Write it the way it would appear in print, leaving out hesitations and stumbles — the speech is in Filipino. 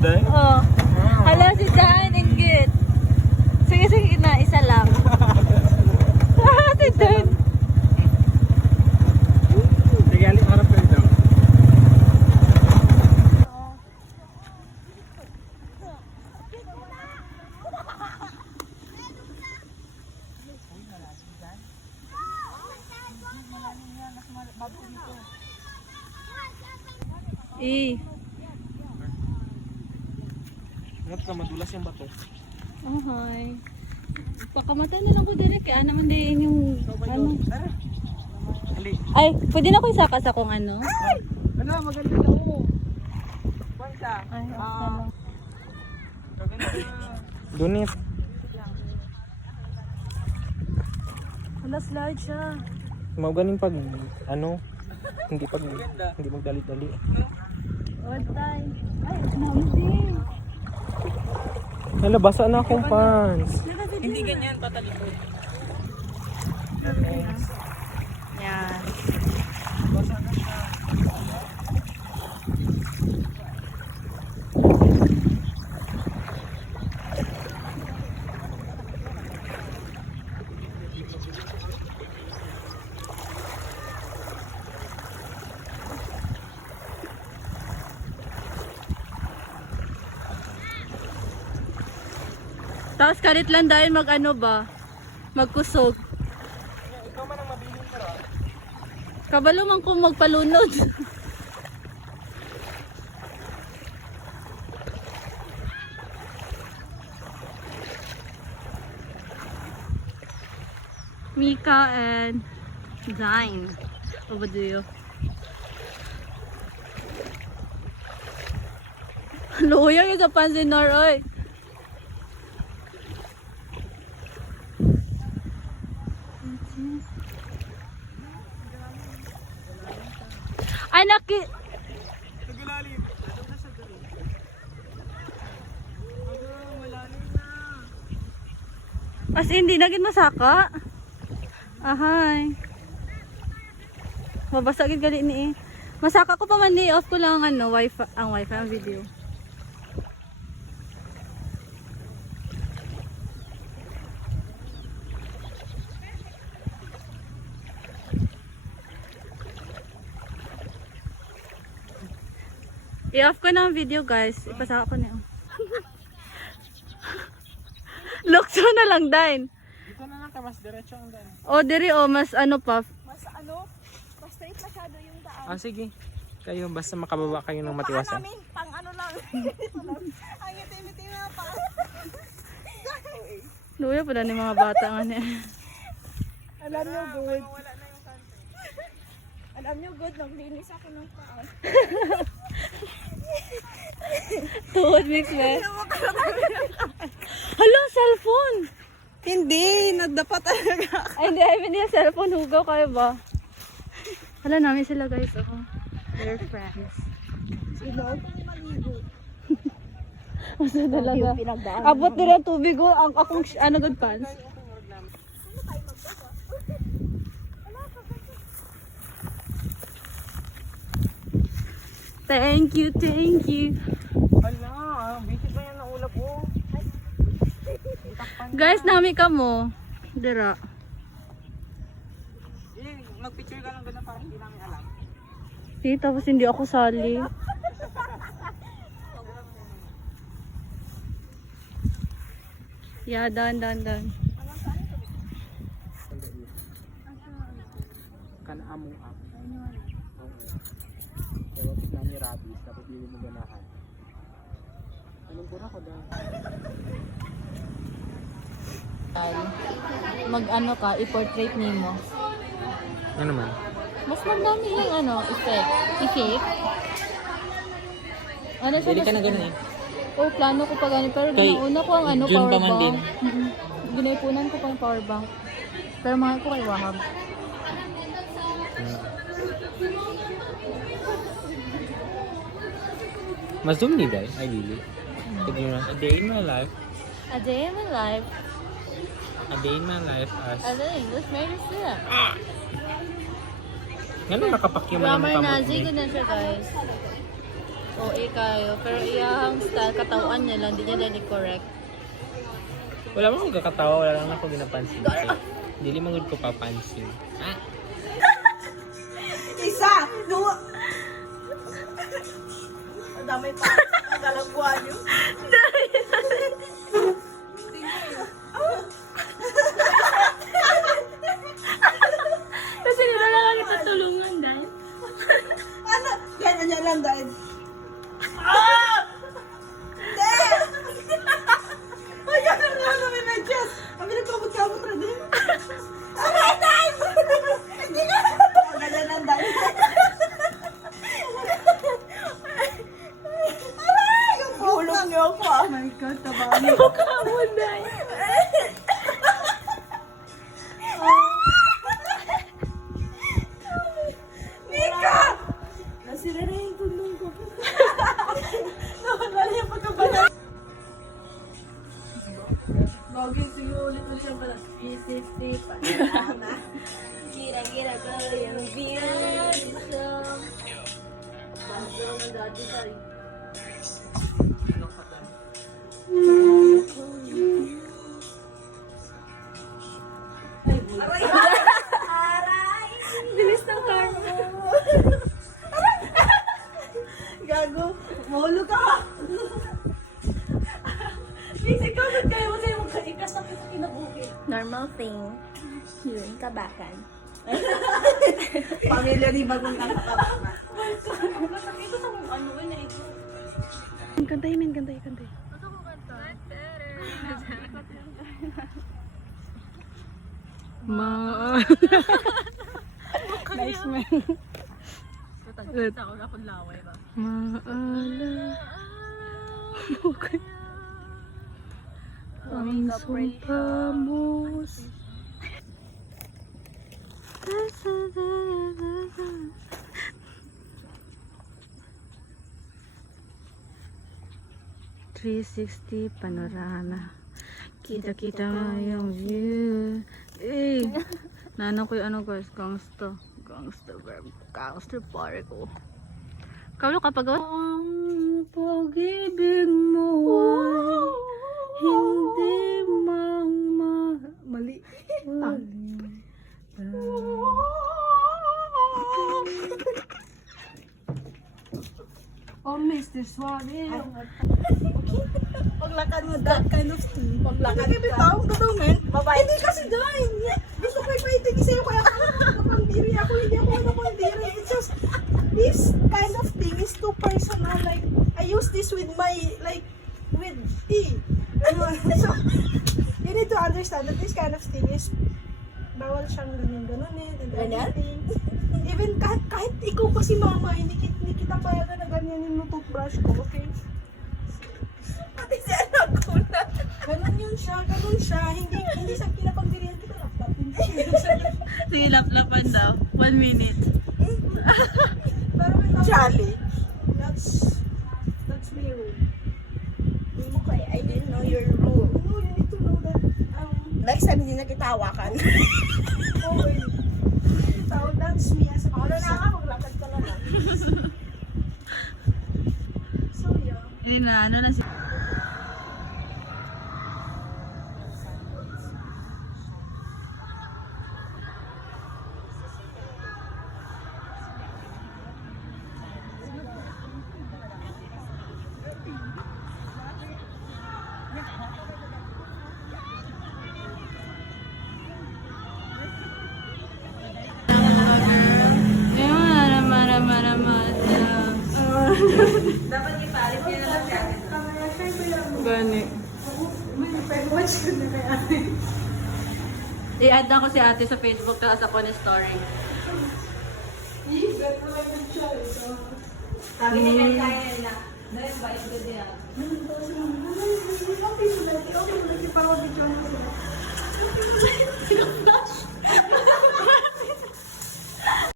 dahil? Oh. Hala si Jan, inggit. Sige, sige na, isa lang. Si Jan. Sige, alin harap kayo daw. Ingat ka, madulas yung bato. Okay. Pakamata na lang ko direct kaya naman din yung ano. Ali. Ay, pwede na ko isakas akong ano. Ano, maganda daw mo. Kwanza. Ay, okay. Dunit. Wala slide siya. Mau ganing pag ano, hindi magdali-dali. One time. Ay, naman din. Hala, basa na akong pants. Hindi ganyan, patalikod. Yan. Tapos karit lang dahil mag ano ba? Magkusog. Ikaw man ang mabilis ka ra. Kabalo man kung magpalunod. Mika and Zine. Over do you? Luya yung sa pansin nor, oy. Ay, Nagulalim. as hindi naging masaka. Ahay. Mabasagin gali ni eh. Masaka ko pa man ni off ko lang ang ano, wifi, ang video. I-off ko na ang video guys. Ipasaka ko niyo. Lukso na lang din. Dito na lang ka, mas diretso ang daan. O diri o mas ano pa. Mas ano, mas straight masyado yung daan. Ah, sige. Kayo, basta makababa kayo ng matiwasan. Namin, pang ano lang. Ang itim-itim na pa. Luya pa ni mga bata nga niya. Alam nyo good. Alam nyo good, naglinis ako ng paan. Tuhod mix ba? Hala, cellphone! Hindi, nagdapat talaga. Ay, hindi yung cellphone. Hugaw kayo ba? Hala, namin sila guys. Oh. They're friends. Sino? Maligo. Masa talaga. Yung pinagdaan. Abot nila tubig ko. Ang akong ano good pants. Thank you, thank you. Hala, bisit ba yan na ulap ko? Guys, nami ka mo. Dira. Mag-picture ka lang doon para hindi namin alam. Tapos hindi ako sali. Yeah, done. Kana among up. Kaya wapit na ni Rabis, tapos hindi mo ganahan. Anong pura ko daw? Mag-ano ka, i-portrait nimo. Ano man? Mas magdami yung ano, effect. Ano siya? Pwede ka na ganun eh. Oh, plano ko pa ganun. Pero Kay, ginauna ko ang ano, June power pa man bank. din. Ginaipunan ko pa yung power bank. Pero mahal ko kay Wahab. Mas-zoom ni Day, ideally. A day in my life. A day in my life. A day in my life as... Ano English made us siya. Ganun nakapakyuman ang Grammar kamot Nazi, ni. ganun siya guys. OA kayo. Pero iyang style, katawan niya lang, hindi niya lang i-correct. Wala mo akong kakatawa, wala lang ako ginapansin. Dili man gud ko papansin. Ah, Isa! Dua! Ang dami pa. Ang galagwa niyo. Kasi nila lang kita tulungan dahil. Ano? Ganyan niya lang dahil. Ah! Hindi! Ay, ganyan lang na may medyas. Kami nagkamot-kamot na din. Amay time! Hindi na! Ganyan lang dahil. Aray! Yung bulong niyo ako ah. Oh my God, tabang. Mukha mo dahil. Nika! Nasira na yung tulong ko. Nawala yung pagkabala. Gagawin sa'yo ulit-ulit yung pala. Isip-sip. Gira-gira ko yung biyan. Paso ng dati tayo. Bilis ng car mo. Gago. Mahulog ka ka. Please, ikaw ba't kaya mo sa'yo mong ikas na kita kinabukit? Normal thing. Yun, kabakan. Pamilya ni bagong nakakabak. Ito sa kung ano na ito. Kantay, men. Kantay. Ito ko kanta. Nice, man. Kita ko na kung laway ba? Maala. Ang sumpamos. .360 panorama. Kita-kita yung view. Eh, nano ko yung ano guys, gangsta. Gangster pare ko. Kalo kapag ang pag-ibig mo ay hindi Mali. Oh, Mr. Suave. Paglakad mo, that kind of thing. Paglakad ka. Bitaw, totoo, men. Hindi kasi dahil. Gusto ko ipaitin sa'yo kaya ako nakapandiri ako. Hindi ako nakapandiri. It's just, this kind of thing is too personal. Like, I use this with my, like, with tea. Ano, so, you need to understand that this kind of thing is bawal siyang ganyan-ganonin and everything. Even kahit ikaw kasi mama, hindi kita payagan na ganyanin mo toothbrush ko, okay? Pati si anak ko na. Ganun siya. Hindi sa pinapagdirihan kita lapat. Sige, laplapan daw. 1 minute. Pero may Charlie. That's my rule. I didn't know your rule. No, you need to know that, Next time, hindi na kita hawakan. okay. That's me as a person. maglakad ka naman. So, yeah. Hindi na, ano na si... Dapat ipalit niya na lang siya. Gani. May watch ko na kay ate. I-add na ko si ate sa Facebook tapos ako na story. Sabi niya kaya nila. Dahil ba ito din ako? Okay, so okay, pa ako video na sila.